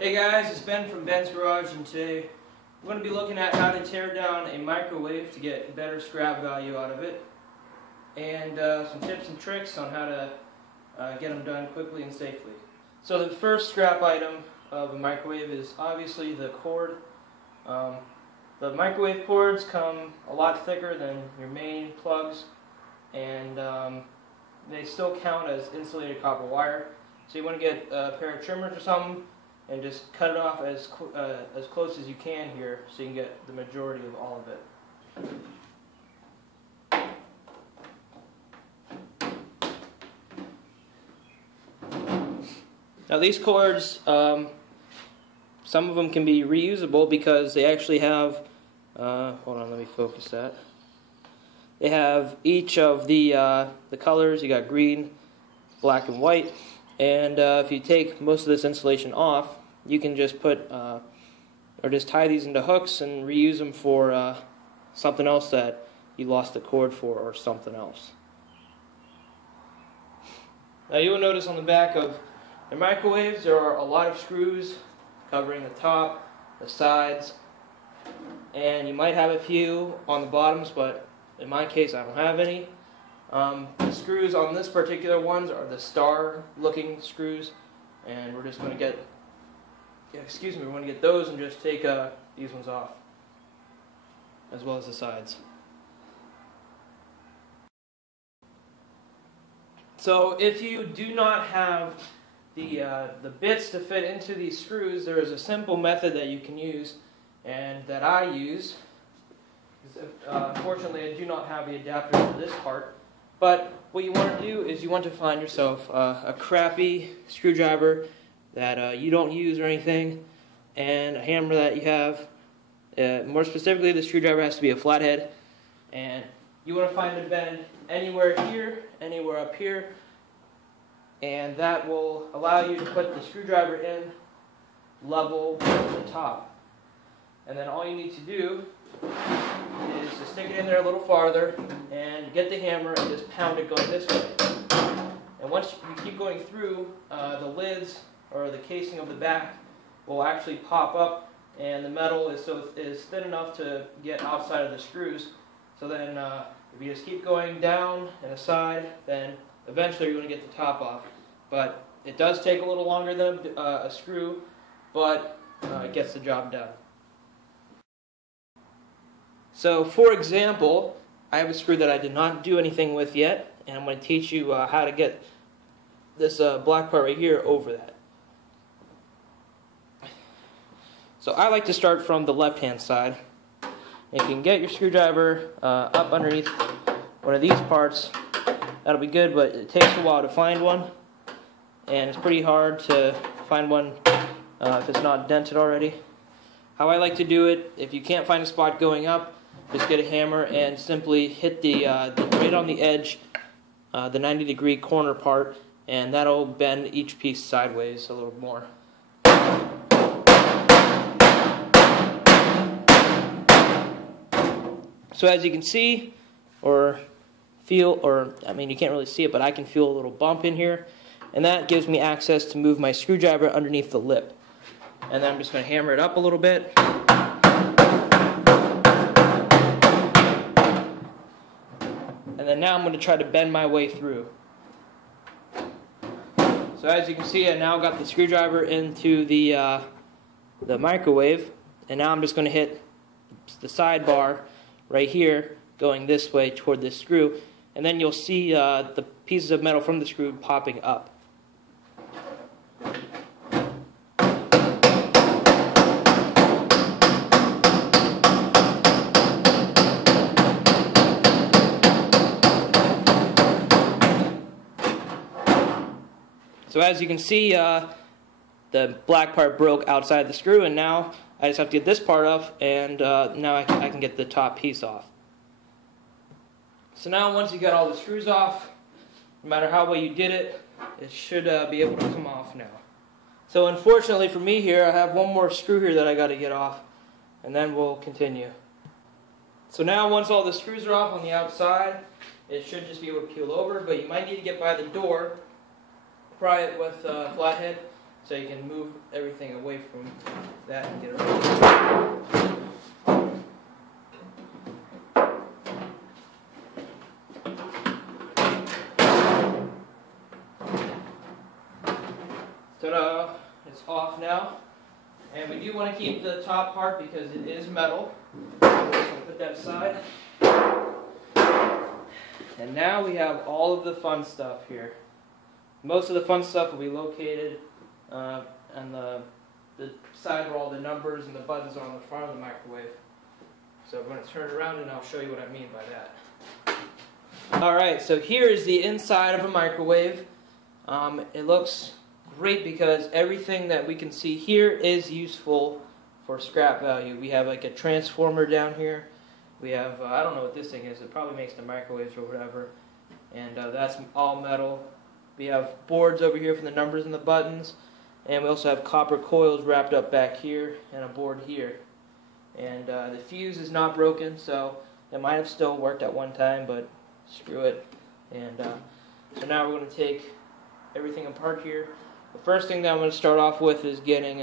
Hey guys, it's Ben from Ben's Garage, and today we're going to be looking at how to tear down a microwave to get better scrap value out of it, and some tips and tricks on how to get them done quickly and safely. So the first scrap item of a microwave is obviously the cord. The microwave cords come a lot thicker than your main plugs, and they still count as insulated copper wire. So you want to get a pair of trimmers or something and just cut it off as close as you can here so you can get the majority of all of it. Now these cords, some of them can be reusable because they actually have, hold on, let me focus that. They have each of the colors. You got green, black, and white. And if you take most of this insulation off, you can just put, or just tie these into hooks and reuse them for something else that you lost the cord for or something else. Now you will notice on the back of the microwaves there are a lot of screws covering the top, the sides, and you might have a few on the bottoms, but in my case I don't have any. The screws on this particular ones are the star looking screws, and we're just going to get, we're going to get those and just take these ones off, as well as the sides. So if you do not have the bits to fit into these screws, there is a simple method that you can use, and that I use. Unfortunately, I do not have the adapter for this part. But what you want to do is you want to find yourself a crappy screwdriver that you don't use or anything, and a hammer that you have. More specifically, the screwdriver has to be a flathead, and you want to find a bend anywhere here, anywhere up here, and that will allow you to put the screwdriver in level with the top. And then all you need to do is to stick it in there a little farther and get the hammer and just pound it going this way. And once you keep going through, the lids or the casing of the back will actually pop up, and the metal is thin enough to get outside of the screws. So then if you just keep going down and aside, then eventually you're going to get the top off. But it does take a little longer than a screw, but it gets the job done. So, for example, I have a screw that I did not do anything with yet, and I'm going to teach you how to get this black part right here over that. So I like to start from the left-hand side. If you can get your screwdriver up underneath one of these parts, that'll be good, but it takes a while to find one, and it's pretty hard to find one if it's not dented already. How I like to do it, if you can't find a spot going up, just get a hammer and simply hit the right on the edge, the 90-degree corner part, and that'll bend each piece sideways a little more. So as you can see, or feel, or I mean you can't really see it, but I can feel a little bump in here, and that gives me access to move my screwdriver underneath the lip. And then I'm just going to hammer it up a little bit. And then now I'm going to try to bend my way through. So as you can see, I now got the screwdriver into the microwave, and now I'm just going to hit the sidebar right here, going this way toward this screw, and then you'll see the pieces of metal from the screw popping up. So as you can see, the black part broke outside the screw, and now I just have to get this part off, and now I can get the top piece off. So now once you got all the screws off, no matter how well you did it, it should be able to come off now. So unfortunately for me here, I have one more screw here that I got to get off, and then we'll continue. So now once all the screws are off on the outside, it should just be able to peel over, but you might need to get by the door, pry it with a flathead, so you can move everything away from that and get it right. Ta-da! It's off now. And we do want to keep the top part because it is metal. So we're just going to put that aside. And now we have all of the fun stuff here. Most of the fun stuff will be located on the side where all the numbers and the buttons are on the front of the microwave. So I'm going to turn it around and I'll show you what I mean by that. Alright, so here is the inside of a microwave. It looks great because everything that we can see here is useful for scrap value. We have like a transformer down here. We have, I don't know what this thing is, it probably makes the microwaves or whatever. And that's all metal. We have boards over here for the numbers and the buttons. And we also have copper coils wrapped up back here and a board here. And the fuse is not broken, so it might have still worked at one time, but screw it. And so now we're going to take everything apart here. The first thing that I'm going to start off with is getting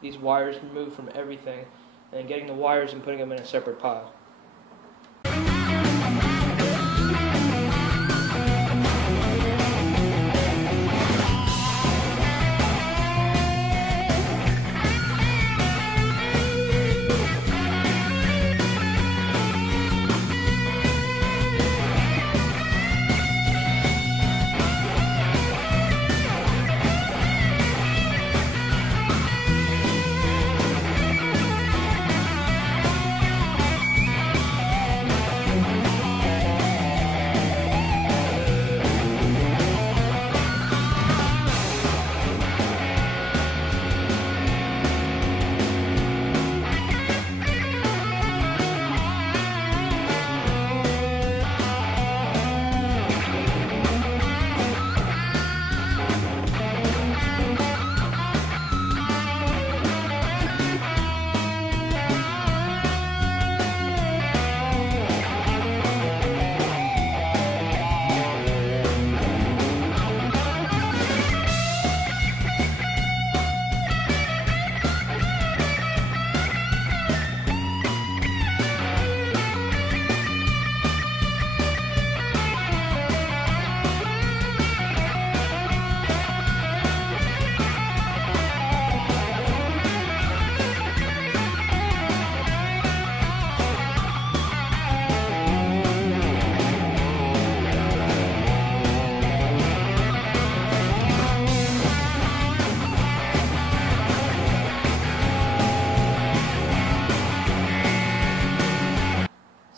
these wires removed from everything, and getting the wires and putting them in a separate pile.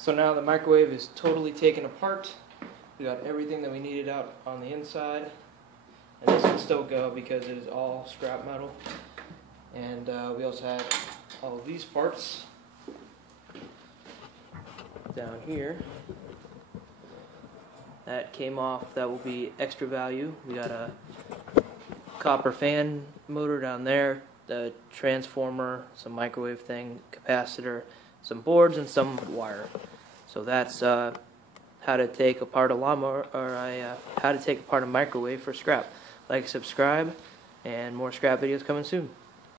So now the microwave is totally taken apart. We got everything that we needed out on the inside. And this can still go because it is all scrap metal. And we also had all of these parts down here that came off. That will be extra value. We got a copper fan motor down there, the transformer, some microwave thing, capacitor, some boards, and some wire. So that's how to take apart a lawnmower, or how to take apart a microwave for scrap. Like, subscribe, and more scrap videos coming soon.